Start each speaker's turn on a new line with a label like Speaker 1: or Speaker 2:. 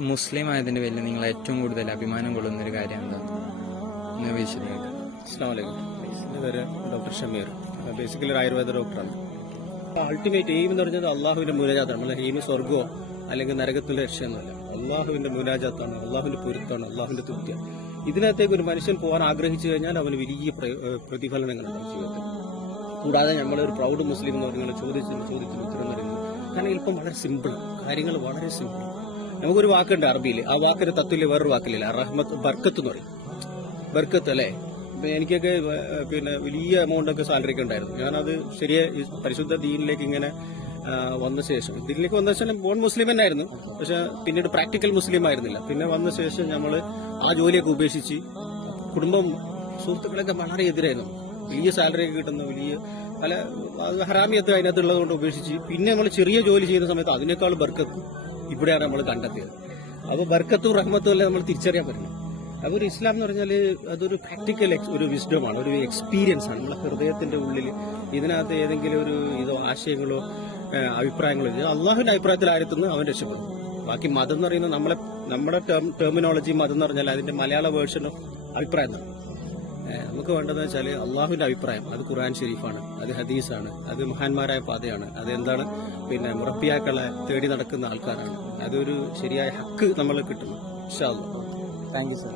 Speaker 1: മുസ്ലിം ആയതിന്റെ പേരിൽ നിങ്ങൾ ഏറ്റവും കൂടുതൽ അഭിമാനം കൊള്ളുന്ന ഒരു കാര്യം
Speaker 2: എന്താണ് ഡോക്ടർ ഷമീർ. ബേസിക്കലി ഒരു ആയുർവേദ ഡോക്ടറാണ്. അൾട്ടിമേറ്റ് എയിം എന്ന് പറഞ്ഞത് അള്ളാഹുവിന്റെ മുനാജാത്താണ് നമ്മളെ എയിം സ്വർഗമോ അല്ലെങ്കിൽ നരകത്തിന്റെ രക്ഷയൊന്നുമല്ല. അള്ളാഹുവിന്റെ മുനാജാത്താണ് അള്ളാഹുവിന്റെ പൊരുത്താണ് അള്ളാഹുവിന്റെ തൃപ്തിയാണ് ഇതിനകത്തേക്ക് ഒരു മനുഷ്യൻ പോകാൻ ആഗ്രഹിച്ചു കഴിഞ്ഞാൽ അവന് വലിയ പ്രതിഫലനങ്ങളുണ്ടാവും ജീവിതത്തിൽ. കൂടാതെ നമ്മളൊരു പ്രൗഡ് മുസ്ലിം എന്ന് പറഞ്ഞാൽ ചോദിച്ചു ചോദിച്ചു ഉത്തരം നൽകുന്നത് കാരണം ഇപ്പം വളരെ സിമ്പിൾ കാര്യങ്ങൾ വളരെ സിമ്പിൾ നമുക്കൊരു വാക്കുണ്ട് അറബിയിൽ ആ വാക്കിന്റെ തത്തുല്യ വേറൊരു വാക്കിലില്ല. റഹ്മത്ത് ബർക്കത്ത് എന്ന് പറയും. ബർക്കത്ത് അല്ലേ? എനിക്കൊക്കെ പിന്നെ വലിയ എമൗണ്ട് ഒക്കെ സാലറി ഒക്കെ ഉണ്ടായിരുന്നു. ഞാനത് ശരിയെ പരിശുദ്ധ ദീനിലേക്ക് ഇങ്ങനെ വന്ന ശേഷം. ഇതിലേക്ക് വന്ന ശേഷം ബോൺ മുസ്ലിം തന്നെയായിരുന്നു. പക്ഷെ പിന്നീട് പ്രാക്ടിക്കൽ മുസ്ലിം ആയിരുന്നില്ല. പിന്നെ വന്ന ശേഷം നമ്മൾ ആ ജോലിയൊക്കെ ഉപേക്ഷിച്ച് കുടുംബം സുഹൃത്തുക്കളൊക്കെ വളരെ എതിരായിരുന്നു. വലിയ സാലറി ഒക്കെ കിട്ടുന്ന വലിയ പല അത് ഹറാമിയത്ത് അതിനകത്ത് ഉള്ളതുകൊണ്ട് ഉപേക്ഷിച്ച് പിന്നെ നമ്മൾ ചെറിയ ജോലി ചെയ്യുന്ന സമയത്ത് അതിനേക്കാൾ ബർക്കത്ത്. ഇവിടെയാണ് നമ്മൾ കണ്ടെത്തിയത്. അപ്പോൾ ബർക്കത്തും റഹ്മത്തും അല്ലേ നമ്മൾ തിരിച്ചറിയാൻ പറ്റണം ഒരു ഇസ്ലാം എന്ന് പറഞ്ഞാൽ അതൊരു പ്രാക്ടിക്കൽ ഒരു വിസ്ഡമാണ് ഒരു എക്സ്പീരിയൻസ് ആണ്. നമ്മുടെ ഹൃദയത്തിന്റെ ഉള്ളിൽ ഇതിനകത്ത് ഏതെങ്കിലും ഒരു ഇതോ ആശയങ്ങളോ അഭിപ്രായങ്ങളോ ഇല്ല. അള്ളാഹുവിന്റെ അഭിപ്രായത്തിൽ ആരെത്തുന്നു? അവൻ രക്ഷപ്പെടും ബാക്കി മതം എന്ന് പറയുന്നത് നമ്മളെ നമ്മുടെ ടെർമിനോളജി മതം എന്ന് പറഞ്ഞാൽ അതിന്റെ മലയാള വേർഷൻ അഭിപ്രായം നമുക്ക് വേണ്ടതെന്ന് വെച്ചാൽ അള്ളാഹുവിന്റെ അഭിപ്രായം. അത് ഖുർആൻ ഷെരീഫാണ് അത് ഹദീസാണ് അത് മഹാന്മാരായ പാതയാണ്. അത് എന്താണ് പിന്നെ മുറപ്പിയാക്കളെ തേടി നടക്കുന്ന ആൾക്കാരാണ്. അതൊരു ശരിയായ ഹക്ക് നമ്മൾ കിട്ടുന്നു ഇൻഷാ അള്ളാഹ്
Speaker 1: താങ്ക് യു സാർ